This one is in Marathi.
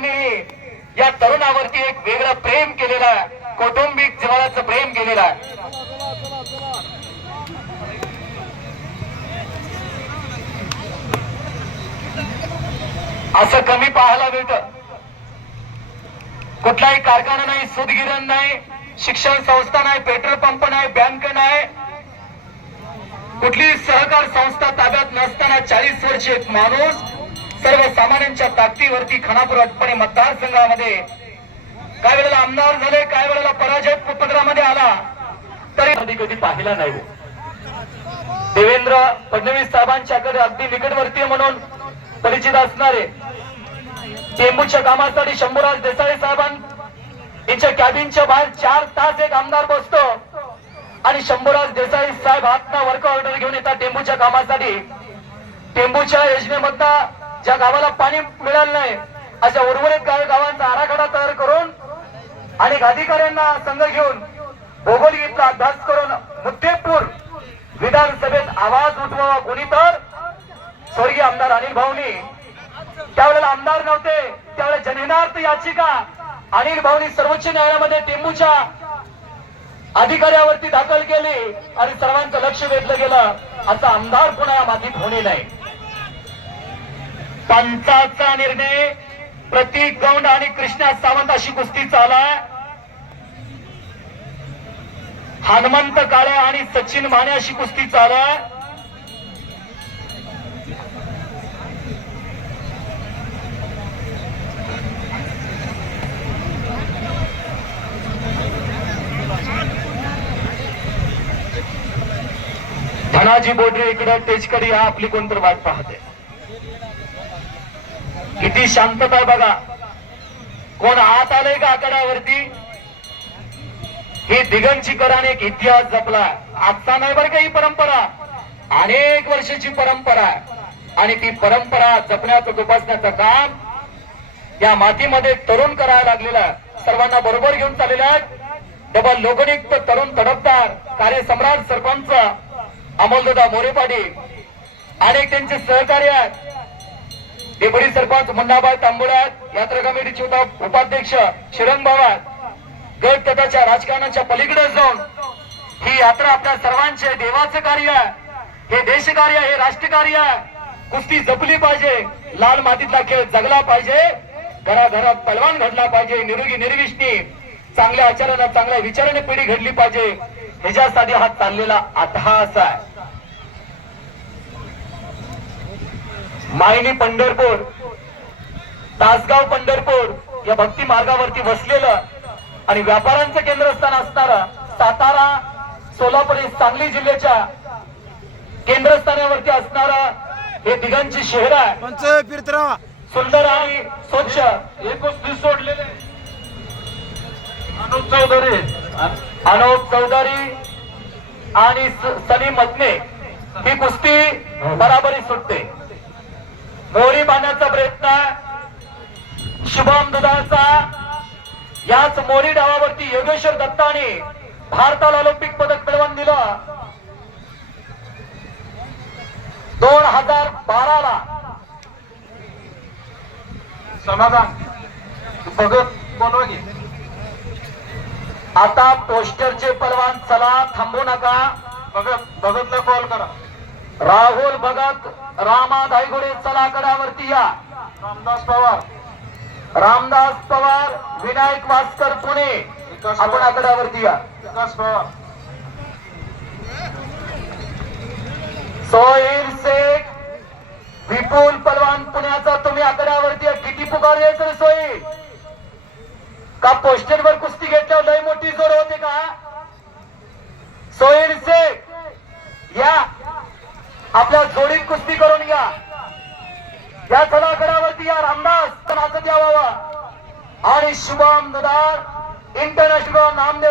भाऊनी या तरुणावरती एक वेगळं प्रेम केलेलं आहे. कौटुंबिक जिव्हाळ्याचं प्रेम केलेलं आहे. असं कमी पाहायला मिळतं. कुठलाही कारखाना नाही सुदगिरण नाही शिक्षण संस्था नाही पेट्रोल पंप नाही बँक नाही. कुठलीही सहकार संस्था ताब्यात नसताना चाळीस वर्ष एक माणूस सर्वसामान्यांच्या ताकदीवरती खानापुरातपणे मतदारसंघामध्ये. काय वेळेला आमदार झाले काय वेळेला पराजय पत्रामध्ये आला. तरी कधी कधी पाहिला नाही. देवेंद्र फडणवीस साहेबांच्याकडे अगदी निकटवर्तीय म्हणून परिचित असणारे टेंबूच्या कामासाठी शंभूराज देसाई साहेबां यांच्या कॅबिनच्या बाहेर चार तास एक आमदार बसतो. आणि शंभूराज देसाई साहेब हातनं वर्क ऑर्डर घेऊन येतात टेंबूच्या कामासाठी. टेंबूच्या योजनेमधला ज्या गावाला पाणी मिळालं नाही अशा उर्वरित गाव गावांचा आराखडा तयार करून अनेक अधिकाऱ्यांना संघ घेऊन भौगोलिकचा अभ्यास करून मुद्देपूर विधानसभेत आवाज उठवावा कोणी तर स्वर्गीय आमदार अनिल भाऊनी. त्यावेळेला आमदार नव्हते त्यावेळेला जनहिनार्थ याचिका. अनिल भाऊनी सर्वोच्च न्यायालयामध्ये टेंबूच्या अधिकाऱ्यावरती दाखल केली आणि सर्वांचं लक्ष वेधलं गेलं. असं आमदार पुन्हा मातीत होणे नाही. पंचाचा निर्णय प्रतीक गौंड आणि कृष्णा सावंत अशी कुस्ती चालाय. हनुमंत काळे आणि सचिन माने अशी कुस्ती चालाय. धनाजी बोडरे इकडे तेजकडे हा आपली कोणतर वाट पाहते. किती शांतता बघा. कोण आत आलंय का आकड्यावरती? ही दिगंचीकराने एक इतिहास जपला आजचा नाही बरं का ही परंपरा? अनेक वर्षाची परंपरा आणि ती परंपरा जपण्याचं जोपासण्याचं काम या मातीमध्ये तरुण करायला लागलेला सर्वांना बरोबर घेऊन चाललेला आहेत डबल लोकनियुक्त तरुण तडफदार कार्यसम्राट सरपंच अमोलदादा मोरे पाटील अनेक त्यांचे सहकारी आहेत. डेपुटी सरपंच मुन्नाबाई तांबोळ्यात यात्रा कमिटीचे उपाध्यक्ष शिरंग बाबा गट गटाच्या राजकारणाच्या पलीकडे जाऊन ही यात्रा आपल्या सर्वांचे देवाचं कार्य आहे. हे देशकार्य हे राष्ट्रकार्य आहे. कुस्ती जपली पाहिजे लाल मातीतला खेळ जगला पाहिजे घराघरात पलवान घडला पाहिजे निरोगी निर्विष्णी चांगल्या आचारानं चांगल्या विचाराने पिढी घडली पाहिजे. ह्याच्यासाठी हा चाललेला अट्टहास आहे. मायनी पंढरपूर तासगाव पंढरपूर या भक्ती मार्गावरती वसलेलं आणि व्यापाऱ्यांचं केंद्रस्थान असणारं सातारा सोलापूर हे सांगली जिल्ह्याच्या केंद्रस्थानावरती असणारं हे दिगंची शहर आहे. पंच फिरत राहा सुंदर आणि स्वच्छ. एकच दिस सोडलेले. अनुप चौधरी. अनुप चौधरी आणि सनी मतने ही कुस्ती बराबरी सुटते. मोरी बांधण्याचा प्रयत्न शुभम दुधाचा याच मोरी डावावरती योगेश्वर दत्ताने भारताला ऑलिम्पिक पदक मिळवून दिलं. दोन हजार बाराला. समाधान. भगत बोलवा आता पोस्टरचे पलवान चला थांबू नका. भगत भगतला कॉल करा. राहुल भगत रामा धायगुडे चला कडावरती या. रामदास पवार. रामदास पवार विनायक भास्कर पुणे. आपण आकड्यावरती या. विकास पवार. सोहेल शेख विपुल पलवान पुण्याचा तुम्ही आकड्यावरती या. किती पुकार यायचं सोहेल? का पोस्टरवर कुस्ती घेतल्यावर लय मोठी जोर होते का? सोहेल शेख या. आपल्या जोडीत कुस्ती करून या. या सलागडावरती या रामदास नाचत यावा. आणि शुभम नदार इंटरनॅशनल नामदेव